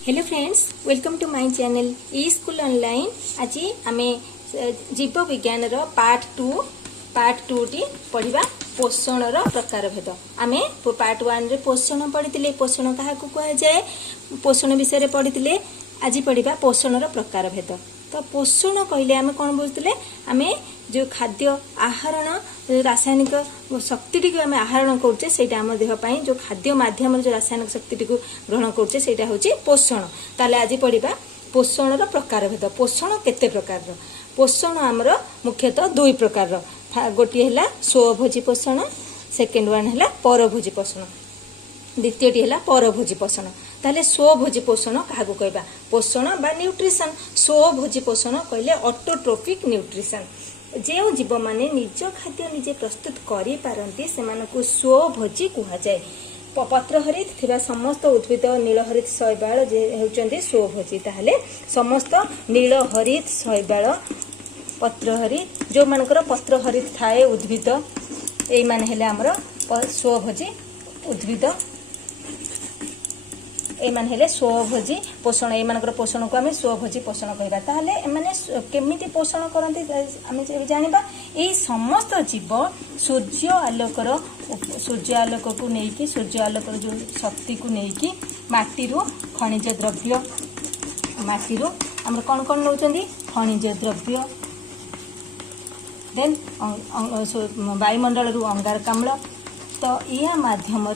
Hello friends, welcome to my channel e school online. आज आमे जीव विज्ञान रो पार्ट टू टी पढ़िबा पोषण रो प्रकार भेद। आमे पार्ट 1 रे पोषण पढ़ितिले, पोषण काहा को कहा जाए पोषण विषय रे पढ़ितिले। आज पढ़िबा पोषण रो प्रकार भेद। तो पोषण कहले आमे कोन बुझतिले, आमे जो खाद्य आहरण रासायनिक शक्ति टी आमे आहरण करछे सेटा हम देह पई जो खाद्य माध्यम जो रासायनिक शक्ति टी ग्रहण करछे सेटा होची पोषण। ताले आज पढ़िबा पोषण रो प्रकार भेद। पोषण केते प्रकार रो? पोषण हमरो मुख्यतः दुई प्रकार रो। गोटी हैला स्वभोजी पोषण, सेकंड वन हैला परभोजी पोषण, द्वितीयटी हैला परभोजी पोषण। ताले स्वभोजी पोषण काहाकू कहबा? पोषण बा न्यूट्रिशन। स्वभोजी पोषण कहले ऑटोट्रोफिक न्यूट्रिशन। जो जीव माने निज खाद्य निजे प्रस्तुत करि पारंती सेमानकू स्वभोजी कुहा जाय। पत्रहरित थिबा समस्त उद्भिद नीलहरित शैवाल जे हेउचंदी स्वभोजी। ताहले समस्त नीलहरित शैवाल पत्रहरित जो मानकर पत्रहरित थाए उद्भिद एई माने हेले हमर स्वभोजी उद्भिद। एमान हेले स्वभोजी पोषण। एमानकर पोषण को आमे स्वभोजी पोषण कहबा। ताहले एमाने केमिति पोषण करंती आमे जानिबा। एई समस्त जीव सूर्य आलोक को नेकी, सूर्य आलोकर जो शक्ति को नेकी माटीरू खनिज द्रव्य, माटीरू हमर कोन कोन नउचंदी खनिज द्रव्य, देन वायुमंडल रु अंगारकाम्ल, तो या माध्यम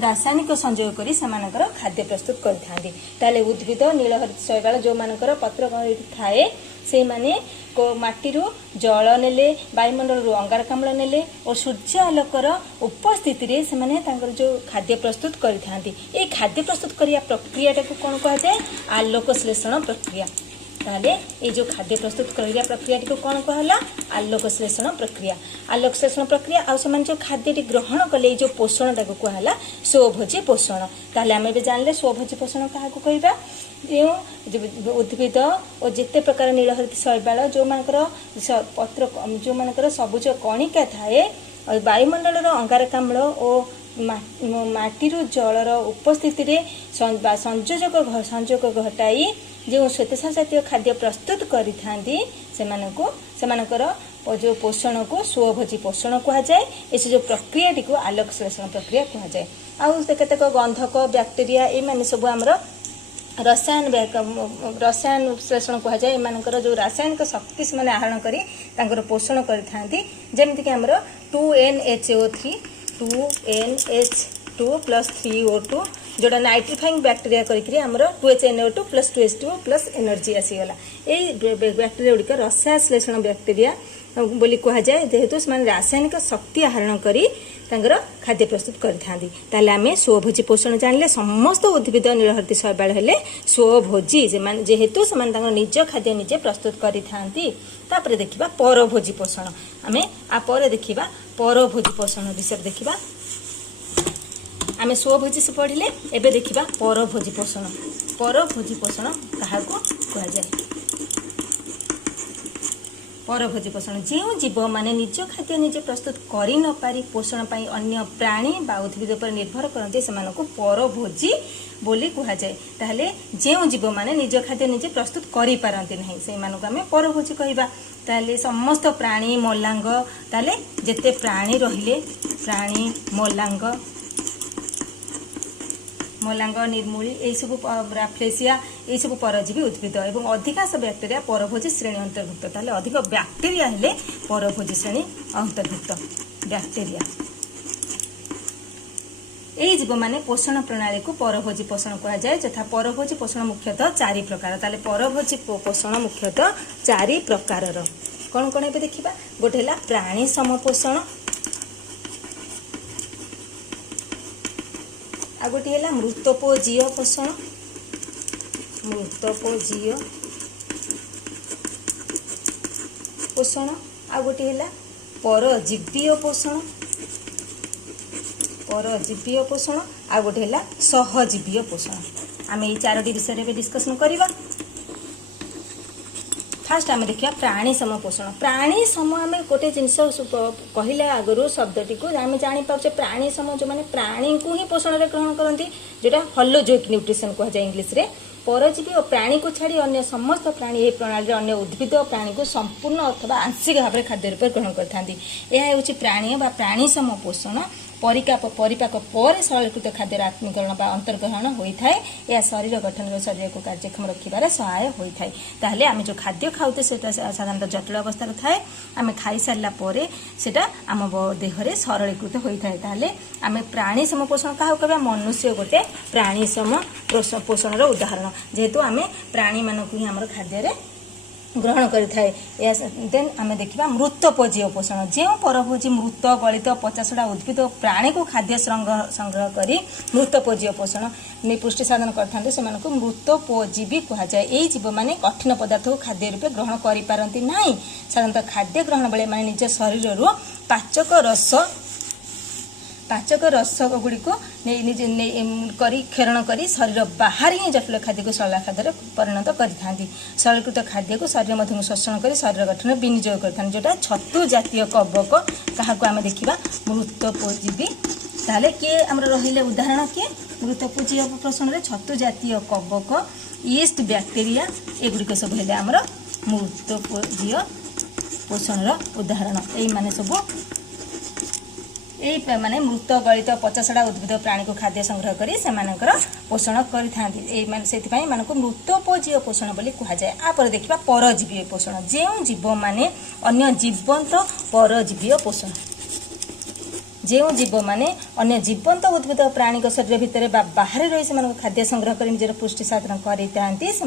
रासायनिक संयोग करी सेमानकर खाद्य प्रस्तुत करथांदी। ताले उद्भिद नीलहरित शैवाल जो मानकर पत्र थाए से माने को माटीरू जल नेले, वायुमंडल रु अंगारकाम्ल नेले और सूर्य आलोकर उपस्थिति रे से माने तांकर जो खाद्य प्रस्तुत करथांदी। ए खाद्य प्रस्तुत करिया प्रक्रिया को कोन कहा जाय? आलोक श्लेषण प्रक्रिया। ताले ये जो खाद्य प्रस्तुत करिया प्रक्रिया को कौन कहला? आलोक श्लेषण प्रक्रिया। आलोक श्लेषण प्रक्रिया आ समान जो खाद्य टी ग्रहण कले जो पोषण टाको कहला स्वभोजी पोषण। ताले आमे बे जानले स्वभोजी पोषण काहा को कहबा? जो उद्भिद और जिते प्रकार नीलहरित शैवाल जो मानकर पत्र जो मानकर सबुज कणिका थाए और वायुमंडल रो अंगारकाम्ल और माटीरू जलर उपस्थिति रे संयोजक घटाई जो श्वेतसार जातीय खाद्य प्रस्तुत करिथांदी सेमानकर जो पोषण को स्वभोजी पोषण कहा जाए। इस जो प्रक्रिया टी को आलोक श्लेषण प्रक्रिया कहा जाए। आउ केतेक गंधक बैक्टेरिया ए माने सब हमर रसायन श्लेषण कहा जाए। एमानकर जो रासायनिक शक्ति से माने आहरण करी तांकर पोषण करिथांदी। जेमिति कि हमर 2NHO3 2NH2 + 3O2 जोड़ा नाइट्रिफाइंग बैक्टेरिया करी हमर 2HNO2 + 2H2O + एनर्जी आसीगला। ए बैक्टेरिया गुड़िक रसायन श्लेषण बैक्टेरिया बोली कहा जाए, जेहेतु से रासायनिक शक्ति आहरण करी तांकर खाद्य प्रस्तुत करिथांदी। ताले आमे स्वभोजी पोषण जानले समस्त उद्भिद नीलहरित शैवाल हेले स्वभोजी जेहेतु से तांकर निज खाद्य निजे प्रस्तुत करिथांदी। तापर देखिबा परभोजी पोषण। आमे आ पर देखिबा परभोजी पोषण विषय देखिबा। आमे स्वभोजी से पढ़िले, एबे देखिबा परभोजी पोषण। परभोजी पोषण काहा को कहा जाए? परभोजी पोषण जो जीव माने निज खाद्य निजे प्रस्तुत करि न पारी पोषण पाई अन्य प्राणी बा उद्भिद पर निर्भर करते सेमानको परभोजी बोली कहा जाए। ताहले जो जीव माने निज खाद्य निजे प्रस्तुत करि पारंती नहीं से मानको हमें परभोजी कहबा। ताहले समस्त प्राणी मलांग, ताहले जेते प्राणी रहिले प्राणी मलांग निर्मूली ए सब राफ्लेसिया ए सब परजीवी उद्भिद एवं अधिकांश बैक्टेरिया परभोजी श्रेणी अंतर्भुक्त। ताहले अधिक बैक्टेरिया हेले परभोजी श्रेणी अंतर्भुक्त बैक्टेरिया। ए जीव माने पोषण प्रणाली को परभोजी पोषण कहा जाए। जथा परभोजी पोषण मुख्यतः 4 प्रकार। ताहले परभोजी पोषण मुख्यतः 4 प्रकार रो कोन कोन एबे देखिबा। गोटे हला प्राणी समपोषण, आ गोटे है मृतोपजीय पोषण, मृतोपजीय पोषण, आ गोटे है परजीवीय पोषण, परजीवीय पोषण, आ गोटे है सहजीवीय पोषण। आम ये 4टी विषय में डिस्कसन करवा। फास्ट आम देखा प्राणी सम पोषण। प्राणी सम आम गोटे जिनस कहला आगु शब्दटी को आम जापारे प्राणी सम जो मैंने प्राणी को ही पोषण में ग्रहण करती जोटा हलोजोइक न्यूट्रिशन कहुए इंग्लीश रे। परजीवी और प्राणी को छाड़ी अन्य समस्त प्राणी यह प्रणाली अन्य उद्भिद और प्राणी को संपूर्ण अथवा आंशिक भाव में खाद्य रूप ग्रहण करते। यह हूँ प्राणी व प्राणी सम पोषण परिपाक पर सरलीकृत खाद्यर आत्मीकरण व अंतर्ग्रहण होता है। यह शरीर गठन शरीर को कार्यक्षम रखिबार सहाय होता है। ताहले आम जो खाद्य खाऊते साधारणतः जटिल अवस्था थाए आम खाई सारा पर सेटा आम देहरे सरलीकृत होता है। ताहले आम प्राणी सम पोषण क्या कहवा मनुष्य गोटे प्राणी सम पोषण उदाहरण जेहेतु आम प्राणी मानक ही आम खाद्य ग्रहण करें। देन आम देखा मृतोपजीय पोषण जो परभोजी मृत गलित पचासटा उद्भिद प्राणी को खाद्य संग्रह कर मृतोपजीय पोषण पुष्टि साधन करते से मृतोपजीवी कहुए। यही जीव मैंने कठिन पदार्थ को खाद्य रूपे ग्रहण करपारती ना। साधारणतः खाद्य ग्रहण बेले मैंने निज शरीर पाचक रस गुड़िक क्षरण कर शरीर बाहर ही जटिल खाद्य को सरल खाद्य परिणत करते। सरलीकृत खाद्य को शरीर मध्य शोषण कर शरीर गठन विनियोग करते जोटा छतु जातीय कवक क्या आम देखा मृतोपजीवी। ताहले किए आम रहिले उदाहरण किए मृतोपजीवी पोषण में छतु जातीय कवक यीस्ट बैक्टेरिया एगुड़िक सब है आमर मृतोपजीवी पोषण उदाहरण। यही माने सब यही माने मृत गलित 50टा उद्भिद प्राणी को खाद्य संग्रह करी से पोषण करें मृतोपजीय पोषण बोली कहुए। आपर देखा परजीवी पोषण जो जीव माने अन्य जीवंत परजीवी पोषण जो जीव माने अन्य जीवंत उद्भिद प्राणी शरीर भितर बाहर रही से खाद्य संग्रह कर निजर पुष्टि साधन करते से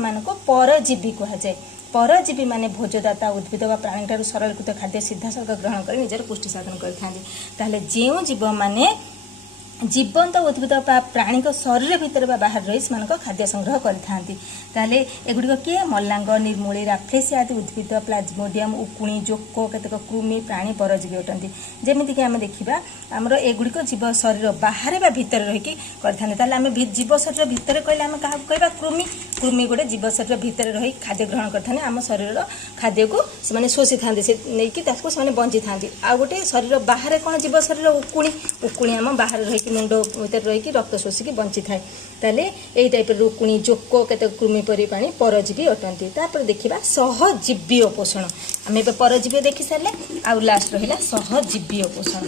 परजीवी कहुए। परजीवी माने भोजदाता उद्भिद व प्राणी ठारू सरलीकृत खाद्य सीधासख ग्रहण कर निजर पुष्टि साधन करते। जो जीव माने जीवंत उद्भिद प्राणी शरीर भितर बाहर रही से खाद्य संग्रह करते एगुड़िक किए मल्लांग निर्मूली राफ्लेसी आदि उद्भिद प्लाज्मोडियम उकुणी जोक केतक कृमि प्राणी परजीवी अटंती। जमीक आम देखा आमर एगुड़िक जीव शरीर बाहर बा भितर रही करते जीव शरीर भितर कहले आम क्या कहवा कृमि कृमि गोटे जीव शरीर भितर रही खाद्य ग्रहण करते आम शरीर खाद्य को से शोषि था नहीं बंची था। आ गोटे शरीर बाहर कौन जीव शरीर उकुणी उकुणी आम बाहर रही मुंड भर रही रक्त शोषिकी बंची थाए। ताले यही टाइप रुकुणी जोक केत कृमि परी प्राणी परजीवी अटंती। तापर देखिबा सहजीवीय पोषण आम ए परजीवी देखि सारे आउ लास्ट रहिला सहजीवीय पोषण।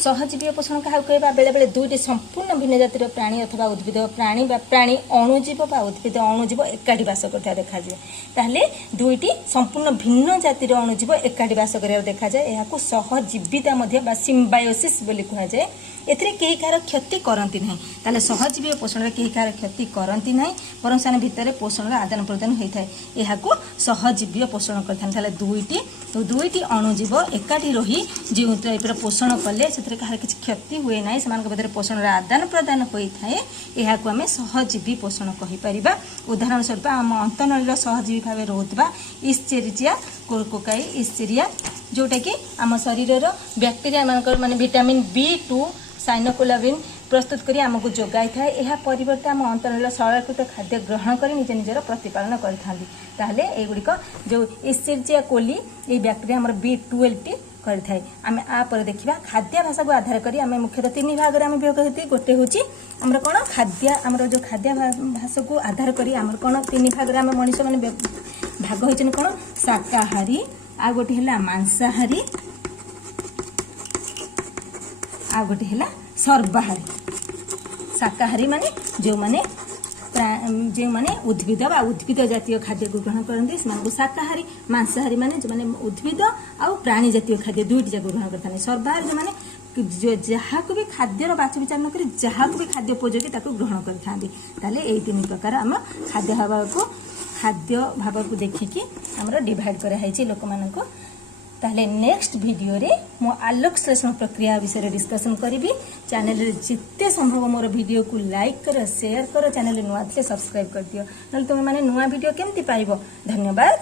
सहजीवीय पोषण क्या कहवा बेले बेले दुईटी संपूर्ण भिन्न जातिर प्राणी अथवा उद्भिद प्राणी अणुजीव उद्भिद अणुजीव एकाठी बास करता देखा जाए। ताहले दुईटी संपूर्ण भिन्न जातिर अणुजीव एकाठी बास कर देखा जाए। यह सहजीविता सिम्बायोसिस बोली कहुए। एथिरे केही कार क्षति करती ना ताले सहजीवी पोषण में केही कार क्षति करती ना बरं से भितर पोषण आदान प्रदान होता है। यह सहजीवी पोषण करते दुईटी अणुजीव एकाठी रही जो टाइप पोषण कले से कहार किसी क्षति हुए ना से पोषण आदान प्रदान होता है। यह आम सहजीवी पोषण कहीपर। उदाहरण स्वरूप आम अंतनल सहजीवी भाव रोकवा इस्चेरिचिया कोकाई इस्चेरिया जोटा कि आम शरीर बैक्टेरिया माने विटामिन B2 साइनोकुलाविन प्रस्तुत करी आमको जोगाई थाए। यह परिवर्ते आम अंतरल सरलीकृत खाद्य ग्रहण कर निज निजर प्रतिपालन करते। एगुड़िक जो इस्चेरिचिया कोली ये बैक्टेरिया आम B12 टी करें। आम आपर देखा खाद्य भाषा को आधार करी आम मुख्यतः 3 भाग में आम विभाग होती। गोटे हूँ आमर कौन खाद्य आमर जो खाद्य भाषा को आधार करी आमर कौन 3 भाग में मनीष मैंने भाग होती कौन शाकाहारी आ गोटे है मांसाहारी आ गोटे है सर्वाहारी। शाकाहारी माने जो माने उद्भिद उद्भिद जातीय खाद्य को ग्रहण करते से शाकाहारी। मांसाहारी माने जो माने उद्भिद आउ प्राणी जातीय खाद्य दुईटी जाक ग्रहण करते। सर्वाहारी जो माने जो जहाँ को भी खाद्यर बाछ विचार न करी जहाँ को भी खाद्य उपयोगी ताको ग्रहण करते। यही 3 प्रकार आम खाद्य भाव को देखिकी आमर डिवाइड कराई लोक मान। ताहले नेक्स्ट वीडियो रे मो आलोक श्लेषण प्रक्रिया विषय डिस्कसन करी। चैनल रे जिते संभव मोर वीडियो को लाइक कर शेयर कर चैनल नुआ थे सब्सक्राइब कर दियो। तुम माने नुआ वीडियो केमती पाइबो। धन्यवाद।